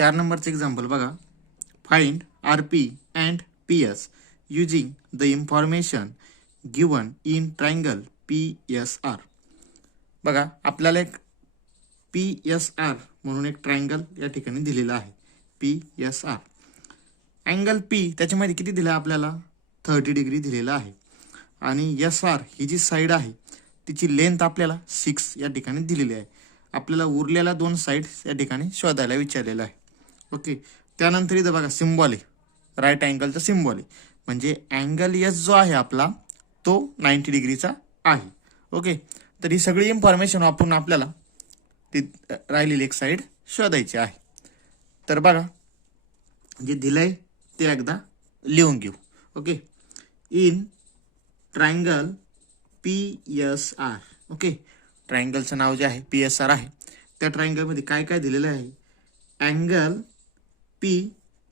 4 नंबरचं एक्झाम्पल बघा. Find RP and PS using the information given in triangle PSR. बघा आपल्याला एक PSR म्हणून एक ट्रायंगल या ठिकाणी दिलेला आहे. PSR अँगल P त्याच्यामध्ये किती दिला आपल्याला 30 डिग्री दिलेला आहे आणि SR ही जी साइड आहे तिची लेंथ आपल्याला 6 या ठिकाणी दिलेली आहे. आपल्याला उरलेल्या दोन साइड या ठिकाणी शोधायला विचारलेला आहे. ओके, त्यानंतर इथं बघा सिम्बॉल आहे, राईट अँगलचा सिम्बॉल आहे, म्हणजे अँगल S जो आहे आपला तो 90 डिग्रीचा आहे. ओके, तर ही सगळी इन्फॉर्मेशन वापरून आपल्याला ती राहिलेली एक साइड शोधायची आहे. तर बघा जे दिलंय ते एकदा लिहून घेऊ. Okay, in triangle PSR. Okay, ट्रायंगलचं नाव जे आहे PSR आहे. त्या ट्रायंगलमध्ये काय काय दिलेलं आहे. Angle P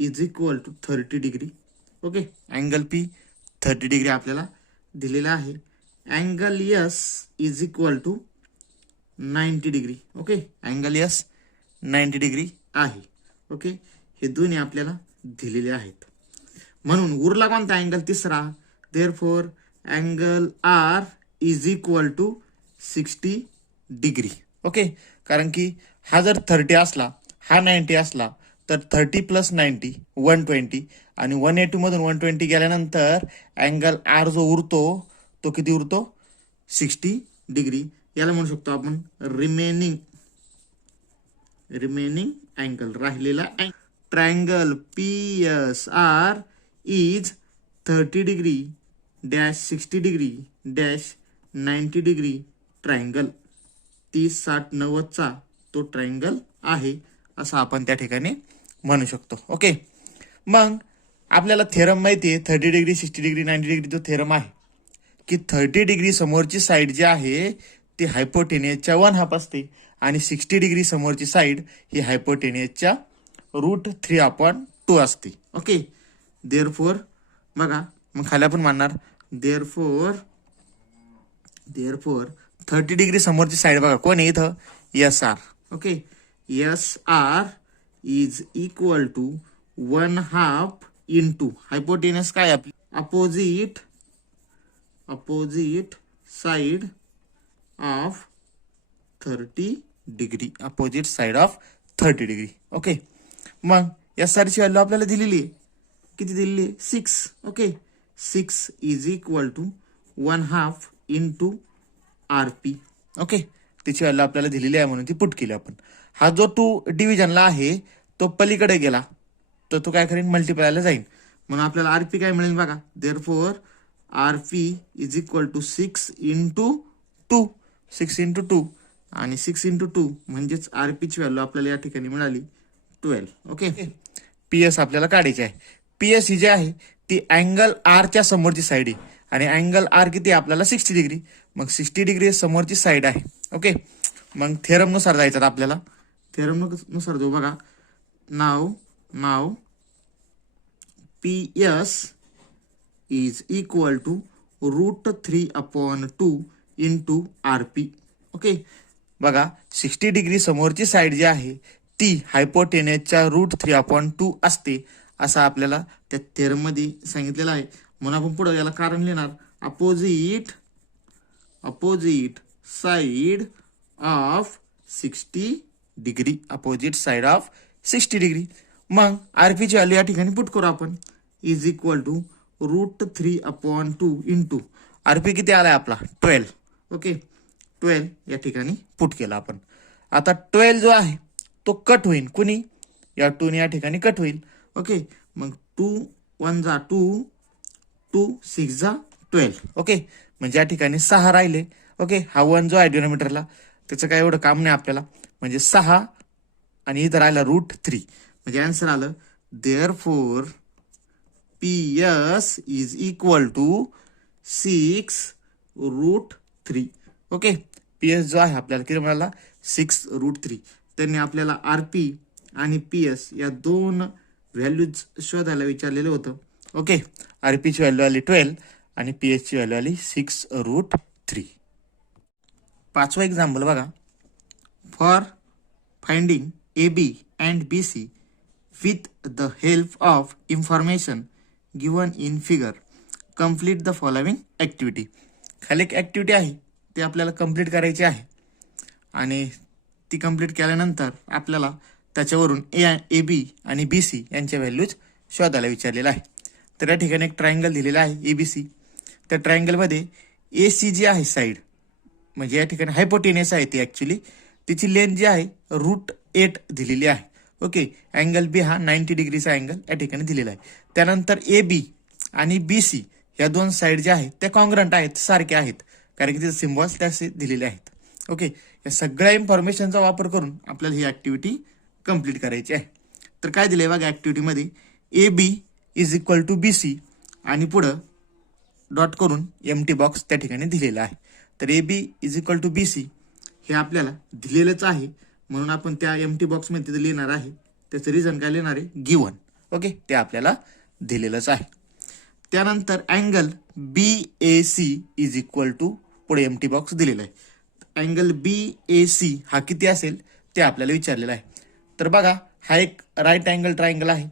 is equal to 30 degree. Okay, angle P 30 degree आपल्याला दिलेला आहे. Angle S is equal to 90 degree. Okay, angle S 90 degree आहे. ओके, हे दोन्ही आपल्याला दिलेले आहेत. म्हणून उरला कोणता अँगल तिसरा. Therefore angle R is equal to 60 degree. Okay, कारण की हा जर 30 असला हा 90 असला तर 30 प्लस 90 120 आणि 180 मधून 120 गेल्यानंतर अँगल R जो उरतो तो किती उरतो 60 डिग्री. याला म्हणू शकतो आपण रिमेनिंग अँगल, राहिलेला triangle PSR is 30 degree dash 60 degree dash 90 degree triangle. 30 60 90 चा तो ट्रायंगल आहे असं आपण त्या ठिकाणी म्हणू शकतो. ओके, मग आपल्याला थेरम माहिती आहे 30 डिग्री 60 डिग्री 90 डिग्री तो थेरम आहे की 30 डिग्री समोरची साइड जी आहे ती हायपोटेनियसच्या 1/2 असते आणि 60 डिग्री समोरची साइड ही हायपोटेनियसच्या √3/2 असते. ओके, देअरफॉर बघा मग खाली आपण म्हणणार देअरफॉर 30 डिग्री समोरची साइड बघा कोण आहे इथं SR. Okay, SR is equal to 1/2 into hypotenuse काय आपली opposite side of 30 degree. Opposite side of 30 degree. Okay, मग SR ची व्हॅल्यू आपल्याला दिलेली आहे, किती दिलेली आहे 6. Okay, 6 is equal to 1/2 into RP. Okay, तिची व्हॅल्यू आपल्याला दिलेली आहे म्हणून ती पुट केली आपण. हा जो 2 डिव्हिजनला आहे तो पलीकडे गेला तर तो काय करेन मल्टिप्लायला जाईल म्हणून आपल्याला RP काय मिळेल बघा. Therefore RP is equal to 6 into 2 आणि 6 इंटू 2 म्हणजेच RP ची व्हॅल्यू आपल्याला या ठिकाणी मिळाली 12. ओके, PS आपल्याला काढायची आहे. PS ही जी आहे ती अँगल R च्या समोरची साइड आहे आणि अँगल R किती आपल्याला 60 डिग्री. मग 60 डिग्री समोरची साइड आहे. ओके, मग थेरम नुसार जायचं आपल्याला. थेरम नुसार जो बघा नाव PS is equal to √3/2 into RP. Okay, बघा 60 डिग्री समोरची साइड जी आहे ती हायपोटेनियसच्या √3/2 असते असं आपल्याला त्या थेरम मध्ये सांगितलेलं आहे. म्हणून आपण पुढे याला कारण लिहिणार opposite side of 60 degree. Opposite side of 60 degree. मग RP ची व्हॅल्यू या ठिकाणी पुट करू आपण is equal to √3/2 into RP किती आलाय आपला 12. ओके, 12 या ठिकाणी पुट केला आपण. आता 12 जो आहे तो कट होईल कुणी या 2 या ठिकाणी कट होईल. ओके, मग 2 1 जा 2 2 6 जा 12. ओके, म्हणजे या ठिकाणी 6 राहिले. ओके, हा 1 जो आहे डिनोमिनेटरला त्याचं काय एवढं काम नाही आपल्याला, म्हणजे 6 आणि इथं राहिला √3 म्हणजे आन्सर आलं. Therefore PS is equal to 6√3. Okay, PS जो आहे आपल्याला किती मिळाला 6√3. त्यांनी आपल्याला RP आणि PS या दोन व्हॅल्यूज शोधायला विचारलेलं होतं. ओके, RP ची व्हॅल्यू आली 12 आणि PS ची व्हॅल्यू आली 6√3. 5वा एक्झाम्पल बघा. For finding AB and BC with the help of information given in figure complete the following activity. खाली एक ॲक्टिव्हिटी आहे ते आपल्याला कंप्लीट करायची आहे आणि ती कंप्लीट केल्यानंतर आपल्याला त्याच्यावरून ए बी आणि बी सी यांच्या व्हॅल्यूज शोधायला विचारलेलं आहे. तर या ठिकाणी एक ट्रायंगल दिलेला आहे ए बी सी. त्या ट्रायंगलमध्ये ए सी जी आहे साईड म्हणजे या ठिकाणी हायपोटेनियस आहे ती ॲक्च्युली तिची लेंथ जी आहे √8 दिलेली आहे. ओके, अँगल बी हा 90 डिग्रीचा अँगल या ठिकाणी दिलेला आहे. त्यानंतर ए बी आणि बी सी या दोन साईड ज्या आहेत त्या कॉन्ग्रंट आहेत, सारखे आहेत, कारण की तिचे सिम्बॉल्स त्याचे दिलेले आहेत. ओके, या सगळ्या इन्फॉर्मेशनचा वापर करून आपल्याला ही ॲक्टिव्हिटी कंप्लीट करायची आहे. तर काय दिलंय बघा ॲक्टिव्हिटीमध्ये, A B is equal to B C आणि पुढं डॉट करून एम्प्टी बॉक्स त्या ठिकाणी दिलेला आहे. तर A B is equal to B C हे आपल्याला दिलेलंच आहे म्हणून आपण त्या एम्प्टी बॉक्समध्ये तिथे लिहिणार आहे. त्याचं रिझन काय लिहिणार आहे, गिवन. ओके, ते आपल्याला दिलेलंच आहे. त्यानंतर angle B A C is equal to पुढे एम्प्टी बॉक्स दिलेला आहे. अँगल बी ए सी हा किती असेल ते आपल्याला विचारलेलं आहे. तर बघा हा एक राईट अँगल ट्रायंगल आहे.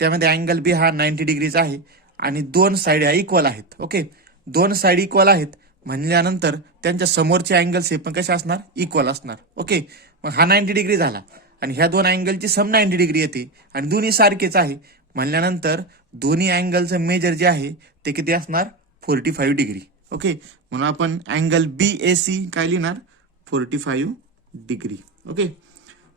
त्यामध्ये अँगल बी हा 90 डिग्रीचा आहे आणि दोन साईड ह्या इक्वल आहेत. ओके, दोन साईड इक्वल आहेत म्हणल्यानंतर त्यांच्या समोरचे अँगल्स हे पण कसे असणार, इक्वल असणार. ओके, मग हा 90 डिग्री झाला आणि ह्या दोन अँगलची सम 90 डिग्री येते आणि दोन्ही सारखेच आहे म्हणल्यानंतर दोन्ही अँगलचं मेजर जे आहे ते किती असणार, 45 डिग्री. ओके, म्हणून आपण अँगल बी ए सी काय लिहिणार, 45 डिग्री. ओके,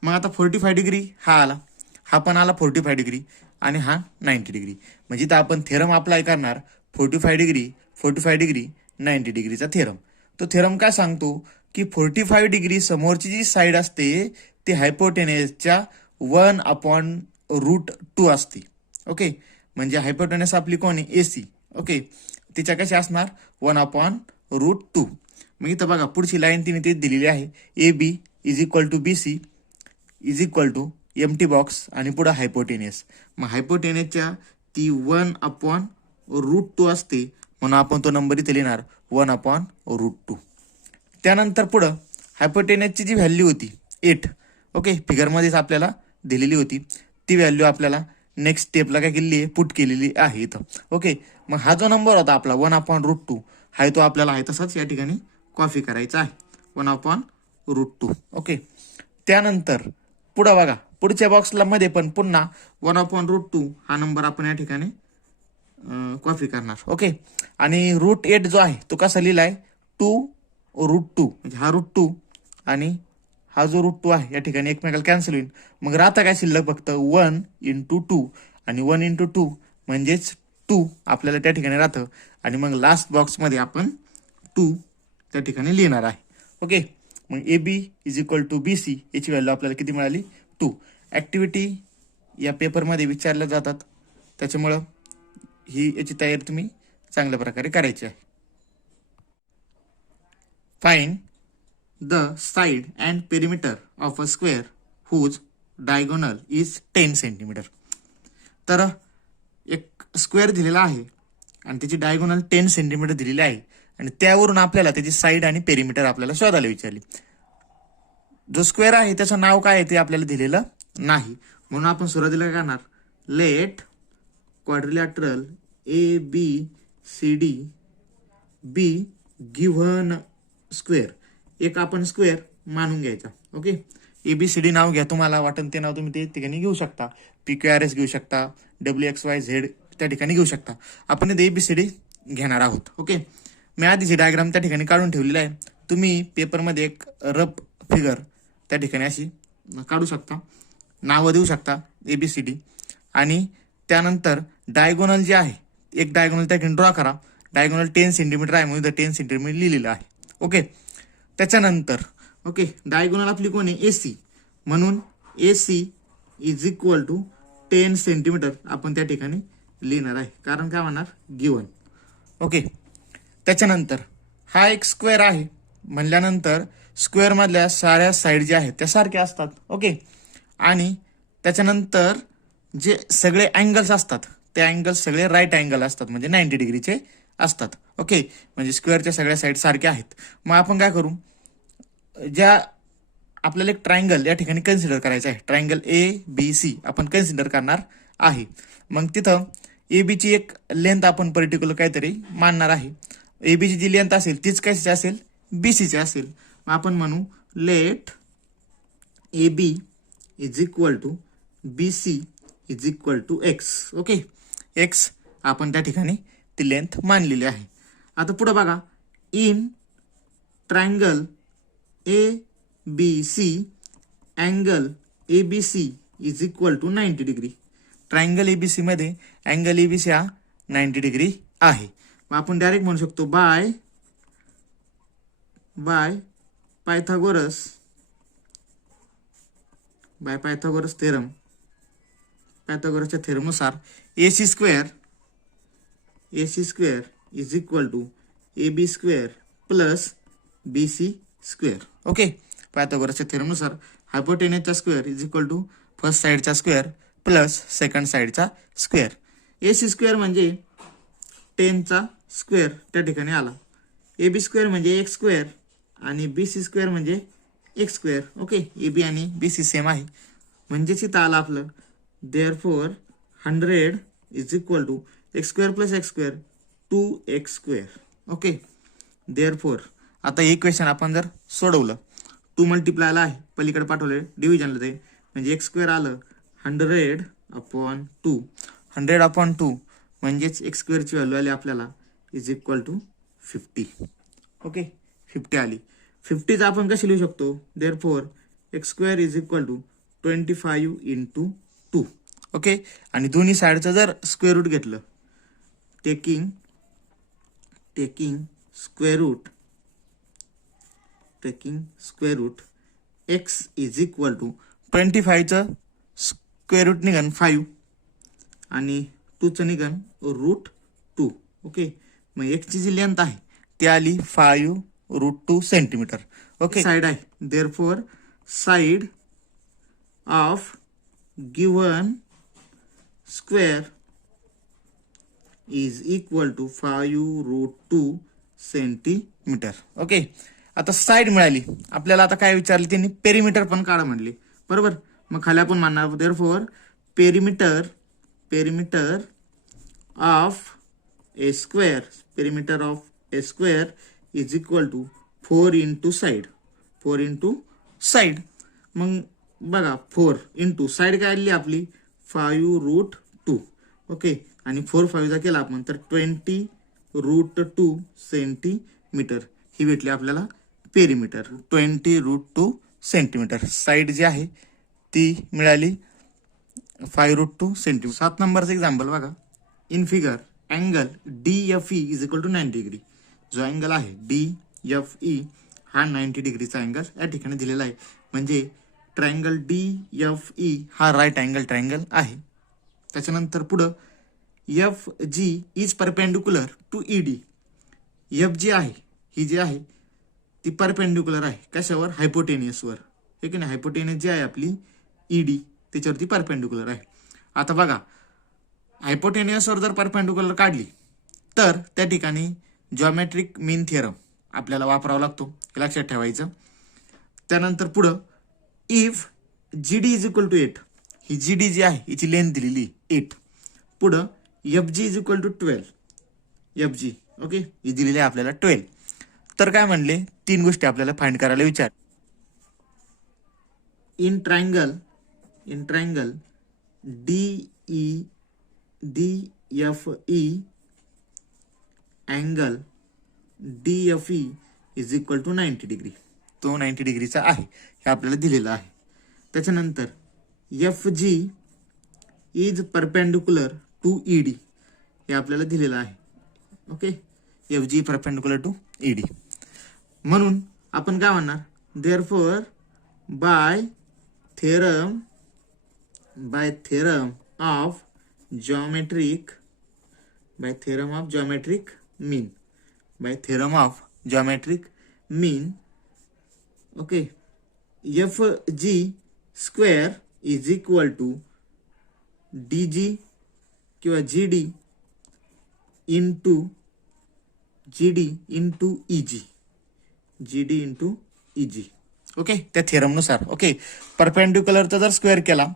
मग आता 45 डिग्री हा आला, हा पण आला 45 डिग्री आणि हा 90 डिग्री. म्हणजे इथं आपण थेरम अप्लाय करणार 45 डिग्री 45 डिग्री 90 डिग्रीचा थेरम. तो थेरम काय सांगतो की 45 डिग्री समोरची जी साईड असते ती हायपोटेनसच्या 1/√2 असते. ओके, म्हणजे हायपोटेनस आपली कोण आहे, ए सी. ओके, तिच्या कशा असणार 1/√2. मग इथं बघा पुढची लाईन तिने ते दिलेली आहे, A B is equal to B C is equal to empty box आणि पुढे हायपोटेनियस. मग हायपोटेनियसच्या ती 1/√2 असते म्हणून आपण तो नंबर इथे लिहिणार 1/√2. त्यानंतर पुढं हायपोटेनियसची जी व्हॅल्यू होती 8. ओके, फिगरमध्येच आपल्याला दिलेली होती ती व्हॅल्यू आपल्याला नेक्स्ट स्टेपला काय केलेली आहे, पुट केलेली आहे इथं. ओके, मग हा जो नंबर होता आपला 1/√2 हा तो आपल्याला आहे तसाच या ठिकाणी कॉपी करायचा आहे 1/√2. ओके, त्यानंतर पुढं बघा पुढच्या बॉक्सला मध्ये पण पुन्हा 1/√2 हा नंबर आपण या ठिकाणी कॉपी करणार. ओके, आणि √8 जो आहे तो कसा लिहिलाय 2√2 म्हणजे हा √2 आणि हा जो √2 आहे या ठिकाणी एकमेकाला कॅन्सल होईल. मग राहता काय शिल्लक फक्त 1 × 2 आणि 1 × 2 म्हणजेच 2 आपल्याला त्या ठिकाणी राहतं आणि मग लास्ट बॉक्समध्ये आपण 2 त्या ठिकाणी लिहिणार आहे. ओके, मग A B is equal to B C याची व्हॅल्यू आपल्याला किती मिळाली, 2. ॲक्टिव्हिटी या पेपरमध्ये विचारल्या जातात त्याच्यामुळं ही याची तयारी तुम्ही चांगल्या प्रकारे करायची आहे. Find the side and perimeter of a square whose diagonal is 10 centimetre. तर एक स्क्वेअर दिलेला आहे आणि त्याची डायगोनल 10 सेंटीमीटर दिलेली आहे आणि त्यावरून आपल्याला त्याची साईड आणि पेरिमीटर आपल्याला शोधायला विचारली. जो स्क्वेअर आहे त्याचं नाव काय आहे ते आपल्याला दिलेलं नाही म्हणून आपण सुरुवातीला काय करणार, let quadrilateral A B C D be given square. एक आपण स्क्वेअर मानून घ्यायचा. ओके, ABCD नाव घ्या, तुम्हाला वाटेल ते नाव तुम्ही ते ठिकाणी घेऊ शकता. PQRS घेऊ शकता, WXYZ त्या ठिकाणी घेऊ शकता. आपण इथे ABCD घेणार आहोत. ओके, मी आधीची डायग्राम त्या ठिकाणी काढून ठेवलेला आहे. तुम्ही पेपरमध्ये एक रफ फिगर त्या ठिकाणी अशी काढू शकता, नावं देऊ शकता ABCD आणि त्यानंतर डायगोनल जे आहे एक डायगोनल त्या ठिकाणी ड्रॉ करा. डायगोनल 10 सेंटीमीटर आहे म्हणून 10 सेंटीमीटर लिहिलेलं आहे. ओके, त्याच्यानंतर ओके डायगोनल आपली कोण आहे, AC म्हणून AC is equal to 10 centimetre आपण त्या ठिकाणी लिहिणार आहे कारण काय म्हणणार, गिवन. ओके, त्याच्यानंतर हा एक स्क्वेअर आहे म्हणल्यानंतर स्क्वेअर मधल्या साऱ्या साईड ज्या आहेत त्या सारख्या असतात. ओके, आणि त्याच्यानंतर जे सगळे अँगल्स असतात ते अँगल्स सगळे राईट अँगल असतात म्हणजे 90 डिग्रीचे असतात. ओके, म्हणजे स्क्वेअरच्या सगळ्या साईड सारख्या आहेत. मग आपण काय करू, ज्या आपल्याला एक ट्रायंगल या ठिकाणी कन्सिडर करायचं आहे. ट्रायंगल ABC आपण कन्सिडर करणार आहे. मग तिथं एबीची एक लेंथ आपण पर्टिक्युलर काहीतरी मानणार आहे. एबीची जी लेंथ असेल तीच कशाची असेल, बीसीची असेल. मग आपण म्हणू let AB is equal to BC is equal to X. Okay, X आपण त्या ठिकाणी ती लेंथ मानलेली आहे. आता पुढे बघा, in triangle ABC angle ABC is equal to 90 degree. Triangle ABC मध्ये अँगल ABC हा 90 डिग्री आहे. मग आपण डायरेक्ट म्हणू शकतो बाय पायथागोरस थेरम, पायथागोरसच्या थेरमनुसार AC square is equal to AB square plus BC square. Okay, पायथागोरसच्या थेरमनुसार हायपोटेनसचा square is equal to first साइडचा स्क्वेअर प्लस सेकंड साइडचा स्क्वेअर. AC स्क्वेअर म्हणजे 10चा स्क्वेअर त्या ठिकाणी आला. AB स्क्वेअर म्हणजे एक्स स्क्वेअर आणि BC स्क्वेअर म्हणजे एक्स स्क्वेअर. ओके, AB आणि BC सेम आहे म्हणजेच इथं आलं आपलं therefore 100 is equal to x square plus x square 2x square. Okay, therefore आता हे इक्वेशन आपण जर सोडवलं 2 मल्टिप्लायला आहे, पलीकडे पाठवले डिव्हिजनला ते म्हणजे एक्स स्क्वेअर आलं 100/2. 100/2 म्हणजेच एक्स स्क्वेअरची व्हॅल्यू आली आपल्याला इज इक्वल टू 50. ओके, 50 आली. 50 आपण कशी लिहू शकतो, therefore x square is equal to 25/2. Okay, आणि दोन्ही साईडचं जर स्क्वेअर रूट घेतलं, taking square root x is equal to 25चं स्क्वेअर रूट निघन 5 आणि 2चं निघन √2. ओके, मग एक्सची जी लेंथ आहे ती आली 5√2 सेंटीमीटर. ओके, साइड आहे, therefore side of given square is equal to 5√2 centimetre. Okay, आता साइड मिळाली आपल्याला. आता काय विचारले त्यांनी, पेरिमीटर पण काढा म्हणले, बरोबर. मग खाली आपण म्हणणार therefore perimeter of a square is equal to 4 into side. मग बघा 4 इंटू साइड काय आली आपली 5√2. ओके, आणि 4/5 केला आपण तर 20√2 सेंटीमीटर ही भेटली आपल्याला पेरिमीटर. 20√2 सेंटीमीटर. साइड जी आहे ती मिळाली 5√2 सेंटीमीटर. 7 नंबरचं एक्झाम्पल बघा, in figure angle DFE is equal to 90 degree. जो अँगल आहे DFE हा 90 डिग्रीचा अँगल या ठिकाणी दिलेला आहे. म्हणजे ट्रायंगल DFE हा राईट अँगल ट्रायंगल आहे. त्याच्यानंतर पुढं FG is perpendicular to ED. FG आहे ही जी आहे ती परपेंडिक्युलर आहे कशावर, हायपोटेनियसवर. ठीक आहे ना, हायपोटेनियस जी आहे आपली ED त्याच्यावरती परपेंडिक्युलर आहे. आता बघा, हायपोटेनियसवर जर परपेंडिक्युलर काढली तर त्या ठिकाणी जॉमेट्रिक मीन थिअरम आपल्याला वापरावा लागतो, हे लक्षात ठेवायचं. त्यानंतर पुढं if GD is equal to 8, ही GD जी आहे हिची लेंथ दिलेली 8. पुढं FG is equal to 12, FG okay ही दिलेली आहे आपल्याला 12. तर काय म्हणले, 3 गोष्टी आपल्याला फाइंड करायला विचार. In triangle DFE angle DFE is equal to 90 degree. तो 90 डिग्रीचा आहे हे आपल्याला दिलेलं आहे. त्याच्यानंतर FG is perpendicular to ED हे आपल्याला दिलेलं आहे. Okay, FG perpendicular to ED. म्हणून आपण काय म्हणणार, therefore by theorem of geometric mean okay, FG square is equal to DG किंवा GD इंटू EG. ओके, त्या थेरमनुसार. ओके, परपेंडिक्युलरचा जर स्क्वेअर केला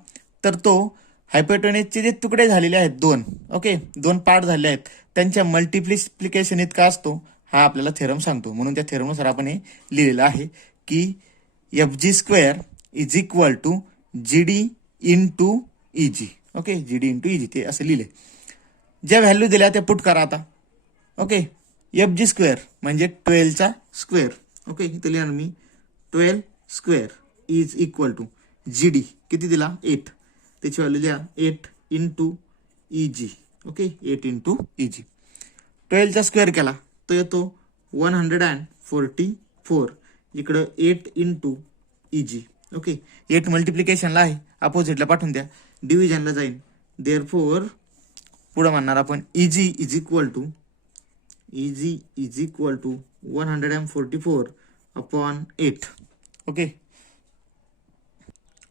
तर तो हायपोटेन्यूसचे जे तुकडे झालेले आहेत दोन, ओके, दोन पार्ट झाले आहेत, त्यांच्या मल्टिप्लिकेशन इतका असतो, हा आपल्याला थेरम सांगतो. म्हणून त्या थेरमनुसार आपण हे लिहिलेलं आहे की FG square is equal to GD into EG. Okay, GD into EG ते असं लिहिले. ज्या व्हॅल्यू दिल्या त्या पुट करा आता. ओके, FG स्क्वेअर म्हणजे 12चा स्क्वेअर. ओके, इथे लिहा मी 12 square is equal to GD किती दिला 8, त्याची व्हॅल्यू लिहा 8 into EG. Okay, 8 into EG. 12चा स्क्वेअर केला तो येतो 144. इकडं 8 इंटू EG. ओके, 8 मल्टिप्लिकेशनला आहे, अपोजिटला पाठवून द्या, डिव्हिजनला जाईल. देअरफॉर पुढे म्हणणार आपण EG is equal to 144 upon 8. Okay,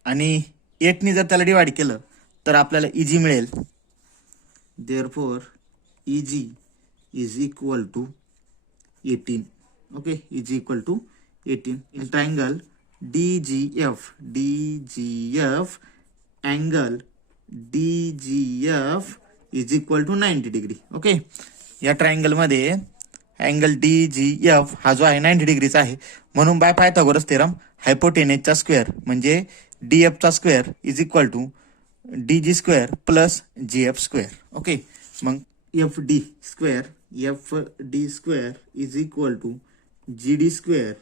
आणि 8 जर त्याला डिवाइड केलं तर आपल्याला EG मिळेल. Therefore EG is equal to 18. Okay, EG equal to 18. In triangle DGF angle DGF is equal to 90 degree. Okay, या ट्रायंगल मध्ये अँगल DGF हा जो आहे 90 डिग्रीचा आहे. म्हणून बाय पायथागोरस थेरम हायपोटेन्यूसचा स्क्वेअर म्हणजे DF चा square is equal to DG square plus GF square. Okay, मग FD square is equal to GD square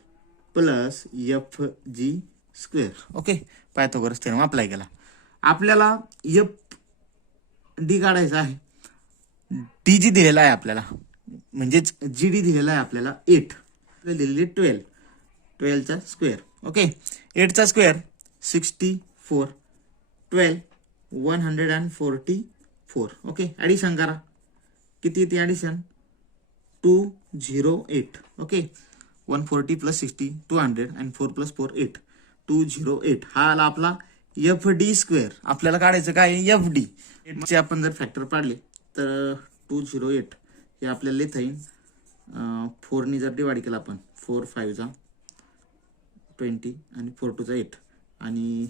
plus FG square. Okay, Pythagoras theorem apply केला. आपल्याला FD काढायचा आहे. DG दिलेला आहे आपल्याला, म्हणजेच GD दिलेला आहे आपल्याला 8, दिलेली 12चा स्क्वेअर. ओके, 8चा स्क्वेअर 64, 12 144. ओके, ॲडिशन करा, किती येते ॲडिशन 208. ओके, 140 प्लस 60 200 आणि 4 प्लस 4 8, 208. हा आला आपला FD स्क्वेअर. आपल्याला काढायचं काय FD. चे आपण जर फॅक्टर पाडले तर 208 हे आपल्याला लिहिता येईल 4 जर डिवाइड केला आपण, 4 5 20 आणि 4 2 8 आणि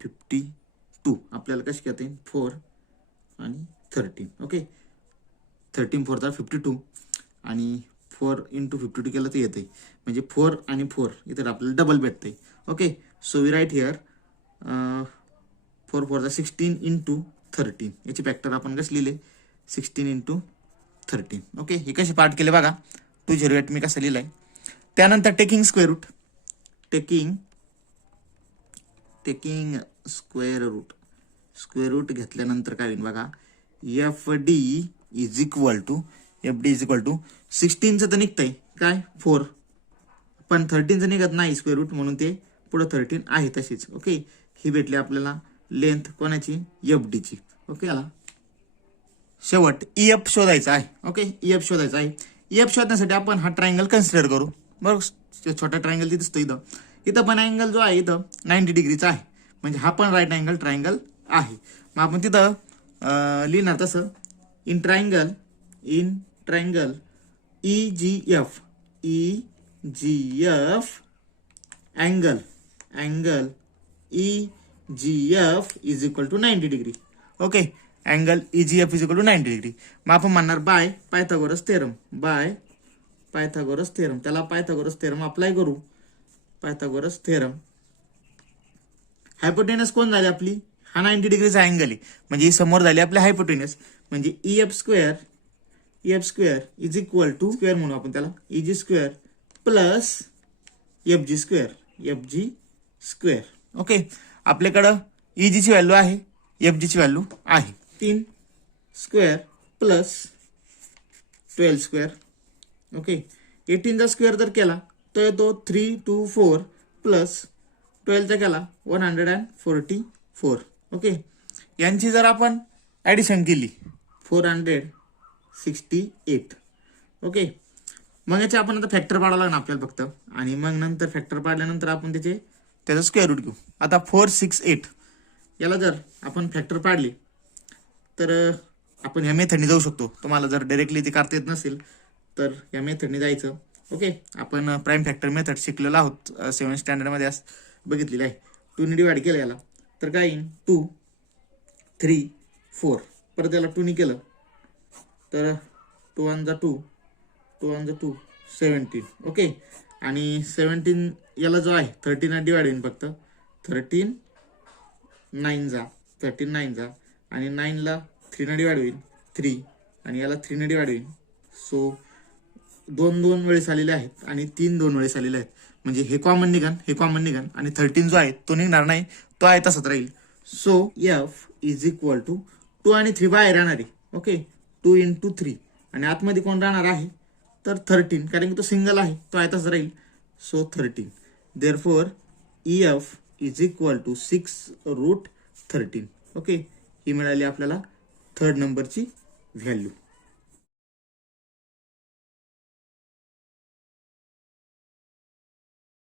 52. आपल्याला कशी घेता येईल 4 आणि 13. ओके, 13 4 52 आणि 4 इंटू 52 केलं तर येते, म्हणजे 4 आणि 4 इथे आपल्याला डबल भेटते. Okay, so we write here 4 4 16 into 13. याची फॅक्टर आपण कसं लिहिले 16 इंटू 13. ओके, हे कसे पार्ट केले बघा. 208 मी कसं लिहिलंय. त्यानंतर taking square root, taking square root घेतल्यानंतर काय होईल बघा. FD इज इक्वल टू 16चं तर निघतंय काय 4, पण 13चं निघत नाही स्क्वेअर रूट, म्हणून ते पुढे 13 आहे तशीच. ओके, ही भेटली आपल्याला लेंथ कोणाची FDची. ओके, आला शेवट EF शोधायचा आहे. ओके, EF शोधायचा आहे. EF शोधण्यासाठी आपण हा ट्रायंगल कन्सिडर करू. बरोबर, छोटा ट्रायंगल दिसतो इथं पण अँगल जो आहे इथं 90 डिग्रीचा आहे, म्हणजे हा पण राईट अँगल ट्रायंगल आहे. मग आपण तिथं लिहिणार तसं in triangle EGF angle EGF is equal to 90 degree. Okay, angle EGF is equal to 90 degree. मग आपण म्हणणार बाय पायथागोरस थेरम, त्याला पायथागोरस थेरम अप्लाय करू. पायथागोरस थेरम, हायपोटेनस कोण झाली आपली, हा 90 डिग्रीचा अँगल आहे, म्हणजे समोर झाली आपली हायपोटेनस, म्हणजे EF square is equal to square म्हणून आपण त्याला EG square plus FG square. Okay, आपल्याकडं EG ची व्हॅल्यू आहे, FG ची व्हॅल्यू आहे. 3 स्क्वेअर प्लस 12 स्क्वेअर. ओके, 18चा स्क्वेअर जर केला तर येतो 324 प्लस 12चा केला 144. ओके, यांची जर आपण ॲडिशन केली 468. ओके, मग याचे आपण आता फॅक्टर पाडावं लागणार आपल्याला फक्त, आणि मग नंतर फॅक्टर पाडल्यानंतर आपण त्याचा स्क्वेअर रूट घेऊ. आता 468 याला जर आपण फॅक्टर पाडले तर आपण ह्या मेथडने जाऊ शकतो. तुम्हाला जर डायरेक्टली ते करता येत नसेल तर या मेथडने जायचं. ओके, आपण प्राईम फॅक्टर मेथड शिकलेलो आहोत 7th स्टँडर्डमध्ये बघितलेलं आहे. 2 ने डिवाइड केलं याला तर काय येईल 2 3 4. परत याला 2 ने केलं तर 2 1 जा 2 2 1 जा 2 17. ओके, आणि 17 याला जो आहे 13 ने डिवाइड होईल फक्त 13 9 जा 13 9 जा आणि 9 ला 3 ने डिवाइड होईल 3 आणि याला 3 ने डिवाइड होईल. सो 2 वेळेस आलेले आहेत आणि 3 वेळेस आलेले आहेत. म्हणजे हे कॉमन निघन, हे कॉमन निघन आणि 13 जो आहे तो निघणार नाही, तो आहे तसाच राहील. So F is equal to 2 आणि 3 बाहेर राहणार आहे. ओके, 2 into 3 आणि आतमध्ये कोण राहणार आहे तर 13, कारण की तो सिंगल आहे, तो आहे तसाच राहील. So 13. Therefore EF is equal to 6√13. Okay, ही मिळाली आपल्याला 3rd नंबरची व्हॅल्यू.